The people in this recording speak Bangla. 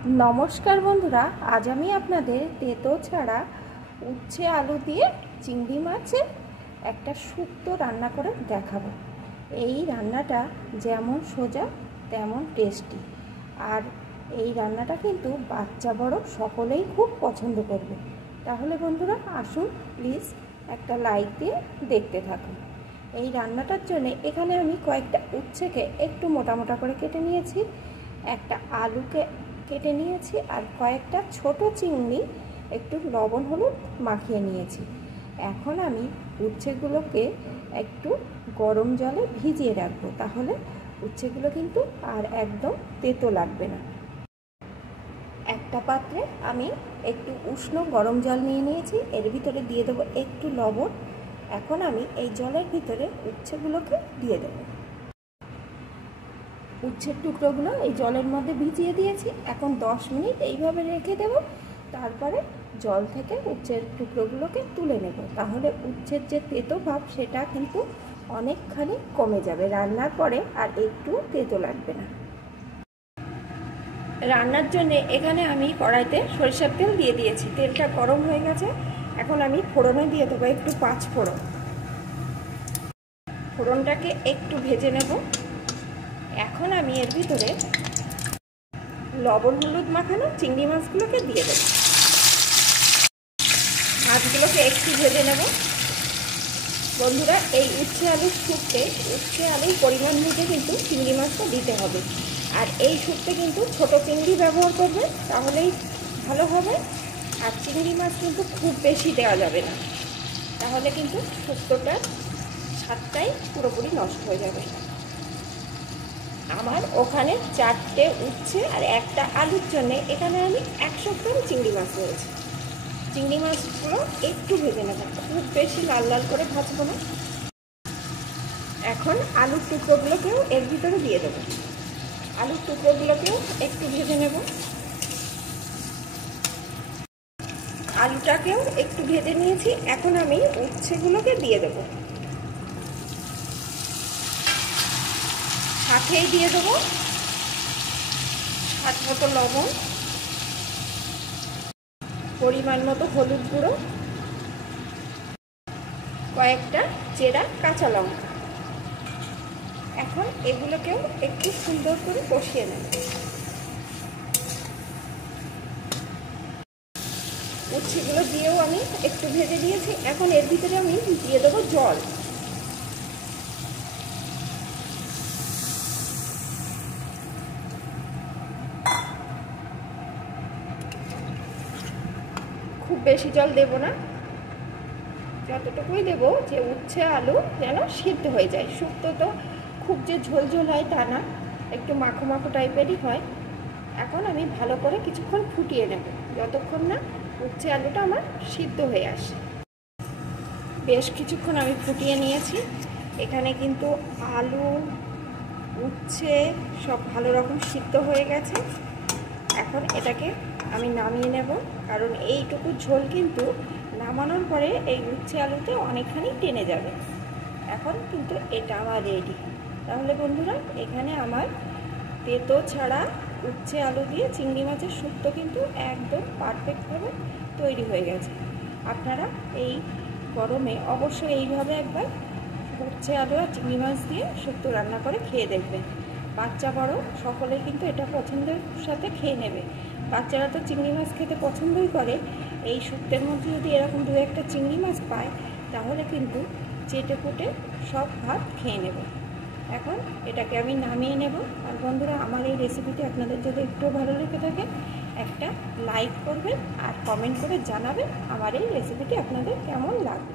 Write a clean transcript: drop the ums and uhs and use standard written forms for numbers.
নমস্কার বন্ধুরা, আজ আমি আপনাদের তেতো ছাড়া উচ্ছে আলু দিয়ে চিংড়ি মাছের একটা শুক্তো রান্না করে দেখাবো। এই রান্নাটা যেমন সোজা তেমন টেস্টি, আর এই রান্নাটা কিন্তু বাচ্চা বড় সকলেই খুব পছন্দ করবে। তাহলে বন্ধুরা আসুন, প্লিজ একটা লাইক দিয়ে দেখতে থাকুন। এই রান্নাটার জন্য এখানে আমি কয়েকটা উচ্ছেকে একটু মোটা মোটা করে কেটে নিয়েছি, একটা আলুকে কেটে নিয়েছি, আর কয়েকটা ছোট চিংড়ি একটু লবণ হলুদ মাখিয়ে নিয়েছি। এখন আমি উচ্ছেগুলোকে একটু গরম জলে ভিজিয়ে রাখবো, তাহলে উচ্ছেগুলো কিন্তু আর একদম তেতো লাগবে না। একটা পাত্রে আমি একটু উষ্ণ গরম জল নিয়ে নিয়েছি, এর ভিতরে দিয়ে দেবো একটু লবণ। এখন আমি এই জলের ভিতরে উচ্ছেগুলোকে দিয়ে দেবো। উচ্ছের টুকরোগুলো এই জলের মধ্যে ভিজিয়ে দিয়েছি, এখন 10 মিনিট এইভাবে রেখে দেব। তারপরে জল থেকে উচ্ছের টুকরোগুলোকে তুলে নেব, তাহলে উচ্ছের যে তেতো ভাব সেটা কিন্তু অনেকখানি কমে যাবে। রান্নার পরে আর একটু তেতো লাগবে না। রান্নার জন্য এখানে আমি কড়াইতে সরিষার তেল দিয়ে দিয়েছি, তেলটা গরম হয়ে গেছে। এখন আমি ফোড়নে দিয়ে দেবো একটু 5 ফোড়ন। ফোড়নটাকে একটু ভেজে নেব। এখন আমি এর ভিতরে লবণ হলুদ মাখানো চিংড়ি মাছগুলোকে দিয়ে দেব। মাছগুলোকে একটু ভেজে নেব। বন্ধুরা, এই উচ্ছে আলুর শুক্তে উচ্ছে আলুর পরিমাণ বুঝে কিন্তু চিংড়ি মাছটা দিতে হবে, আর এই শুক্তে কিন্তু ছোট চিংড়ি ব্যবহার করবে, তাহলেই ভালো হবে। আর চিংড়ি মাছ কিন্তু খুব বেশি দেওয়া যাবে না, তাহলে কিন্তু শুক্তোটার স্বাদটাই পুরোপুরি নষ্ট হয়ে যাবে। আমার ওখানে 4টে উচ্ছে আর একটা আলুর জন্য এখানে আমি 100 গ্রাম চিংড়ি মাছ নিয়েছি। চিংড়ি মাছগুলো একটু ভেজে নেব, খুব বেশি লাল লাল করে ভাজবো না। এখন আলুর টুকরোগুলোকেও এর ভিতরে দিয়ে দেবো। আলুর টুকরোগুলোকেও একটু ভেজে নেব। আলুটাকেও একটু ভেজে নিয়েছি, এখন আমি উচ্ছেগুলোকে দিয়ে দেবো। সাথেই দিয়ে দেবো স্বাদ মতো লবণ, পরিমাণ মতো হলুদ গুঁড়ো, কয়েকটা চেরা কাঁচা লঙ্কা। এখন এগুলোকেও একটু সুন্দর করে কষিয়ে নেব। উচ্ছেগুলো দিয়েও আমি একটু ভেজে দিয়েছি। এখন এর ভিতরে আমি দিয়ে দেবো জল। খুব বেশি জল দেব না, যতটুকুই দেব যে উচ্ছে আলু যেন সিদ্ধ হয়ে যায়। শুক্তো তো খুব যে ঝোলঝোল হয় তা না, একটু মাখো মাখো টাইপেরই হয়। এখন আমি ভালো করে কিছুক্ষণ ফুটিয়ে নেব, যতক্ষণ না উচ্ছে আলুটা আমার সিদ্ধ হয়ে আসে। বেশ কিছুক্ষণ আমি ফুটিয়ে নিয়েছি। এখানে কিন্তু আলু উচ্ছে সব ভালো রকম সিদ্ধ হয়ে গেছে। এখন এটাকে আমি নামিয়ে নেব, কারণ এইটুকু ঝোল কিন্তু নামানোর পরে এই উচ্ছে আলুতে অনেকখানি টেনে যাবে। এখন কিন্তু এটা আমার রেডি। তাহলে বন্ধুরা, এখানে আমার তেতো ছাড়া উচ্ছে আলু দিয়ে চিংড়ি মাছের শুক্তো কিন্তু একদম পারফেক্টভাবে তৈরি হয়ে গেছে। আপনারা এই গরমে অবশ্যই এইভাবে একবার উচ্ছে আলু আর চিংড়ি মাছ দিয়ে শুক্তো রান্না করে খেয়ে দেখবেন। বাচ্চা বড় সকলেই কিন্তু এটা পছন্দের সাথে খেয়ে নেবে। বাচ্চারা তো চিংড়ি মাছ খেতে পছন্দই করে। এই শুক্তের মধ্যে যদি এরকম 2-1টা চিংড়ি মাছ পায়, তাহলে কিন্তু চেটে পুটে সব ভাত খেয়ে নেবে। এখন এটাকে আমি নামিয়ে নেব। আর বন্ধুরা, আমার এই রেসিপিটি আপনাদের যদি একটু ভালো লেগে থাকে, একটা লাইক করবেন আর কমেন্ট করে জানাবেন আমার এই রেসিপিটি আপনাদের কেমন লাগবে।